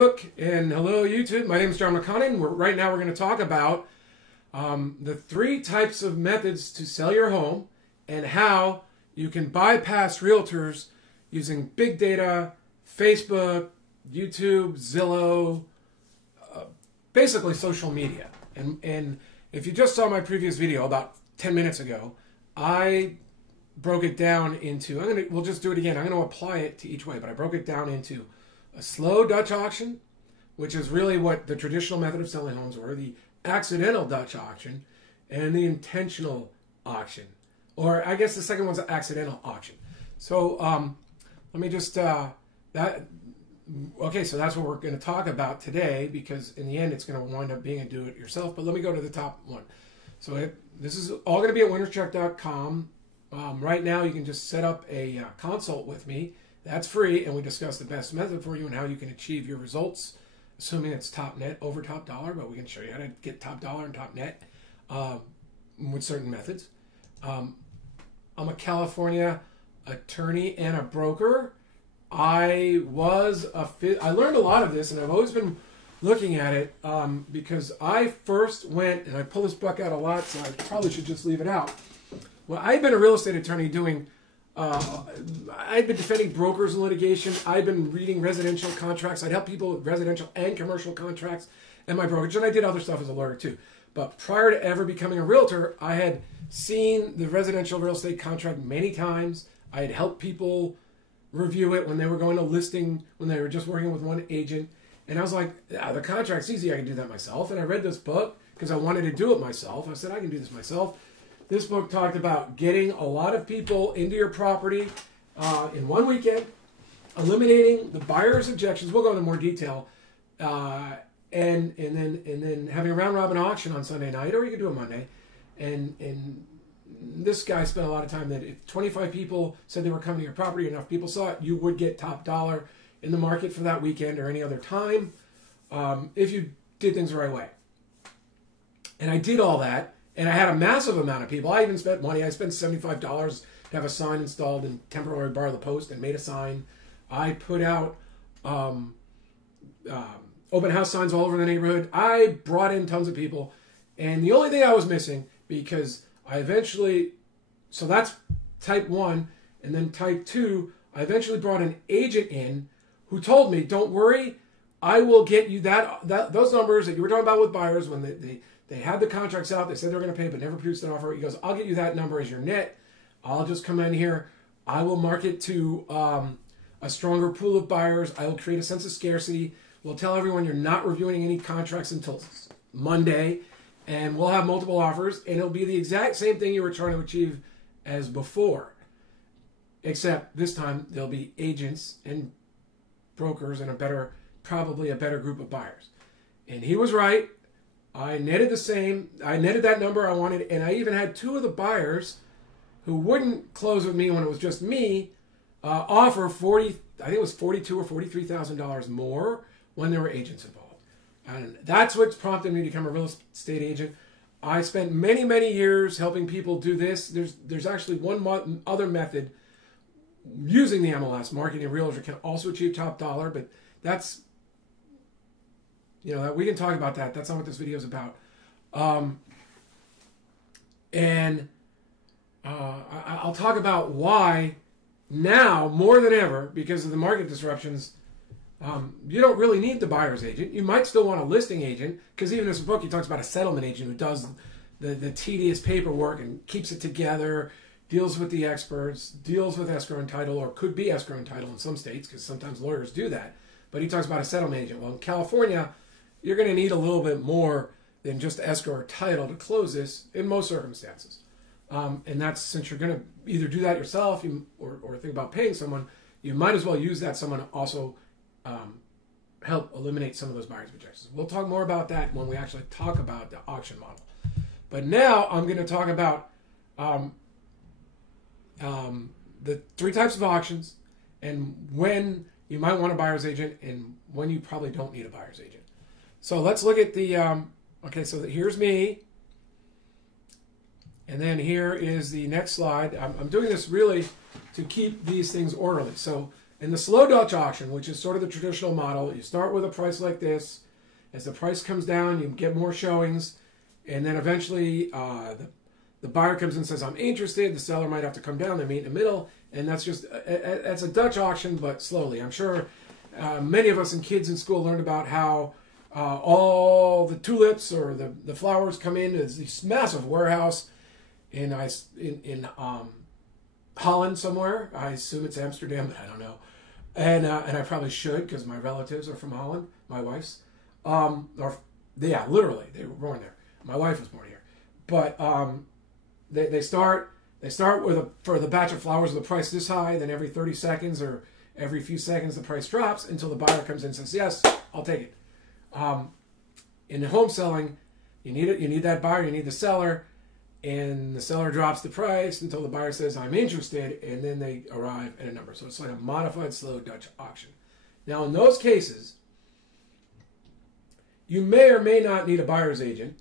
And hello YouTube, my name is John McConnon. Right now we're going to talk about the three types of methods to sell your home and how you can bypass realtors using big data, Facebook, YouTube, Zillow, basically social media. And if you just saw my previous video about 10 minutes ago, I broke it down into, we'll just do it again. I'm going to apply it to each way, but I broke it down into a slow Dutch auction, which is really what the traditional method of selling homes were, the accidental Dutch auction, and the intentional auction. Or I guess the second one's an accidental auction. So let me just, okay, so that's what we're going to talk about today, because in the end it's going to wind up being a do-it-yourself. But let me go to the top one. So this is all going to be at winnerscheck.com. Right now you can just set up a consult with me. That's free, and we discuss the best method for you and how you can achieve your results, assuming it's top net over top dollar, but we can show you how to get top dollar and top net with certain methods. I'm a California attorney and a broker. I learned a lot of this, and I've always been looking at it because I first went, and I pull this book out a lot, so I probably should just leave it out. Well, I've been a real estate attorney doing I've been defending brokers in litigation. I've been reading residential contracts. I'd help people with residential and commercial contracts and my brokerage. And I did other stuff as a lawyer too. But prior to ever becoming a realtor, I had seen the residential real estate contract many times. I had helped people review it when they were going to listing, when they were just working with one agent. And I was like, the contract's easy. I can do that myself. And I read this book because I wanted to do it myself. I said, I can do this myself. This book talked about getting a lot of people into your property in one weekend, eliminating the buyer's objections. We'll go into more detail, and then having a round robin auction on Sunday night, or you can do it Monday. And this guy spent a lot of time that if 25 people said they were coming to your property, enough people saw it, you would get top dollar in the market for that weekend or any other time if you did things the right way. And I did all that. And I had a massive amount of people. I even spent money. I spent $75 to have a sign installed in temporary bar of the post and made a sign. I put out open house signs all over the neighborhood. I brought in tons of people. And the only thing I was missing, because I eventually, so that's type 1. And then type 2, I eventually brought an agent in who told me, don't worry, I will get you those numbers that you were talking about with buyers when they had the contracts out. They said they were going to pay, but never produced an offer. He goes, I'll get you that number as your net. I'll just come in here. I will market to a stronger pool of buyers. I will create a sense of scarcity. We'll tell everyone you're not reviewing any contracts until Monday. And we'll have multiple offers. And it'll be the exact same thing you were trying to achieve as before. Except this time there'll be agents and brokers and probably a better group of buyers. And he was right. I netted the same. I netted that number I wanted, and I even had two of the buyers who wouldn't close with me when it was just me offer I think it was $42,000 or $43,000 more when there were agents involved. And that's what's prompted me to become a real estate agent. I spent many, many years helping people do this. There's actually one other method using the MLS. Marketing a realtor can also achieve top dollar, but that's, we can talk about that. That's not what this video is about. I'll talk about why now, more than ever, because of the market disruptions, you don't really need the buyer's agent. You might still want a listing agent, because even in this book, he talks about a settlement agent who does the tedious paperwork and keeps it together, deals with the experts, deals with escrow and title, or could be escrow and title in some states, because sometimes lawyers do that. But he talks about a settlement agent. Well, in California, you're going to need a little bit more than just escrow or title to close this in most circumstances. And that's, since you're going to either do that yourself or think about paying someone, you might as well use that someone to also help eliminate some of those buyer's objections. We'll talk more about that when we actually talk about the auction model. But now I'm going to talk about the three types of auctions and when you might want a buyer's agent and when you probably don't need a buyer's agent. So let's look at the, okay, so here's me. And then here is the next slide. I'm doing this really to keep these things orderly. So In the slow Dutch auction, which is sort of the traditional model, you start with a price like this. As the price comes down, you get more showings, and then eventually the buyer comes in and says, I'm interested. The seller might have to come down. They meet in the middle, and that's a Dutch auction, but slowly. I'm sure many of us and kids in school learned about how all the tulips or the flowers come in as this massive warehouse in Holland somewhere. I assume it's Amsterdam, but I don't know. And I probably should, because my relatives are from Holland, my wife's. Literally, they were born there. My wife was born here. But they start with for the batch of flowers with a price this high, then every 30 seconds or every few seconds the price drops until the buyer comes in and says, yes, I'll take it. In home selling, you need that buyer, you need the seller, and the seller drops the price until the buyer says, I'm interested, and then they arrive at a number. So it's like a modified slow Dutch auction. Now, in those cases, you may or may not need a buyer's agent.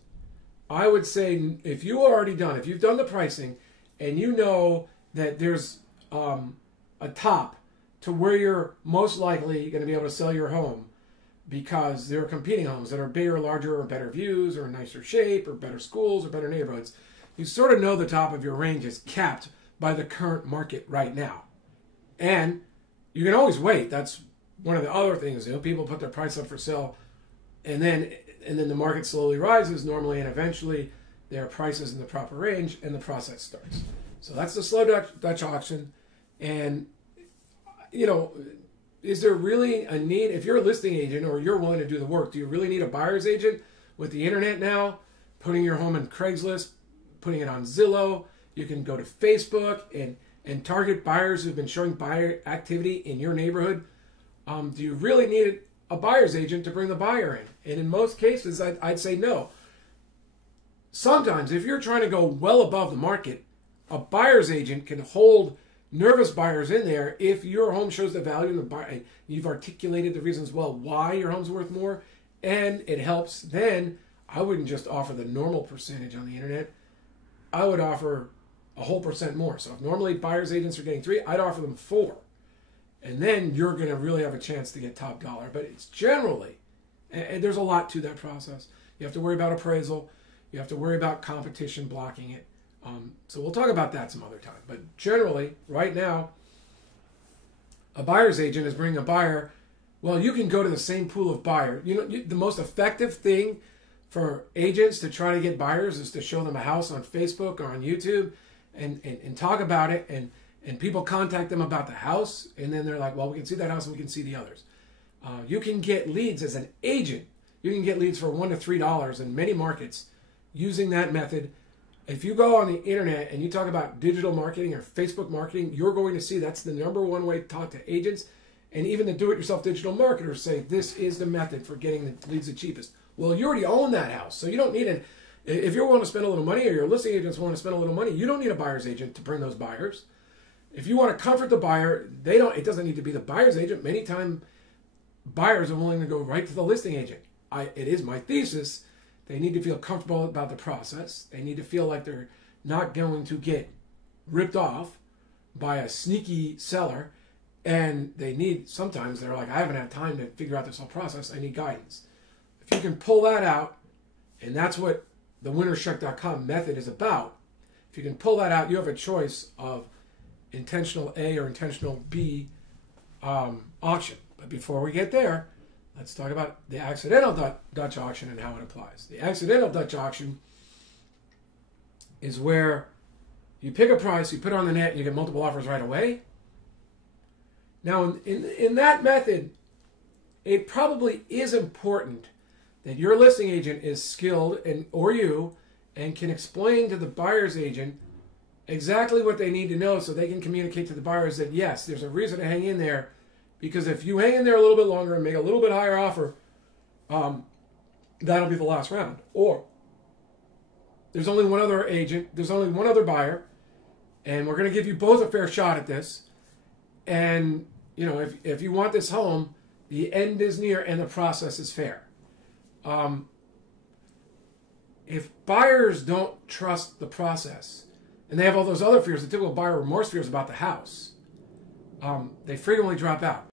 I would say if you've done the pricing, and you know that there's a top to where you're most likely going to be able to sell your home, because there are competing homes that are bigger, larger, or better views, or nicer shape, or better schools, or better neighborhoods. You sort of know the top of your range is capped by the current market right now. And you can always wait. That's one of the other things. People put their price up for sale, and then the market slowly rises normally, and eventually there are prices in the proper range, and the process starts. So that's the slow Dutch auction. And, is there really a need? If you're a listing agent or you're willing to do the work, do you really need a buyer's agent with the internet now? Putting your home in Craigslist, putting it on Zillow. You can go to Facebook and target buyers who've been showing buyer activity in your neighborhood. Do you really need a buyer's agent to bring the buyer in? And in most cases, I'd say no. Sometimes, if you're trying to go well above the market, a buyer's agent can hold nervous buyers in there if your home shows the value in the buyer. You've articulated the reasons why your home's worth more, and it helps. Then I wouldn't just offer the normal percentage on the internet. I would offer a whole percent more. So if normally buyer's agents are getting 3, I'd offer them 4. And then you're going to really have a chance to get top dollar. But it's generally, and there's a lot to that process. You have to worry about appraisal. You have to worry about competition blocking it. So we'll talk about that some other time. But generally, right now, a buyer's agent is bringing a buyer. Well, you can go to the same pool of buyers. The most effective thing for agents to try to get buyers is to show them a house on Facebook or on YouTube and talk about it. And people contact them about the house. And then they're like, well, we can see that house and we can see the others. You can get leads as an agent. You can get leads for $1 to $3 in many markets using that method. If you go on the internet and you talk about digital marketing or Facebook marketing, you're going to see that's the number one way to talk to agents. And even the do-it-yourself digital marketers say this is the method for getting the leads the cheapest. Well, you already own that house, so you don't need it. If you're willing to spend a little money, or your listing agents want to spend a little money, you don't need a buyer's agent to bring those buyers. If you want to comfort the buyer, it doesn't need to be the buyer's agent. Many times, buyers are willing to go right to the listing agent. It is my thesis. They need to feel comfortable about the process. They need to feel like they're not going to get ripped off by a sneaky seller. And sometimes they're like, I haven't had time to figure out this whole process. I need guidance. If you can pull that out, and that's what the winnerscheck.com method is about. If you can pull that out, you have a choice of intentional A or intentional B auction. But before we get there, let's talk about the accidental Dutch auction and how it applies. The accidental Dutch auction is where you pick a price, you put it on the net, and you get multiple offers right away. Now, in that method, it probably is important that your listing agent is skilled, and can explain to the buyer's agent exactly what they need to know so they can communicate to the buyers that, yes, there's a reason to hang in there. Because if you hang in there a little bit longer and make a little bit higher offer, that'll be the last round. Or there's only one other agent, there's only one other buyer, and we're going to give you both a fair shot at this. And, if you want this home, the end is near and the process is fair. If buyers don't trust the process, and they have all those other fears, the typical buyer remorse fears about the house, they frequently drop out.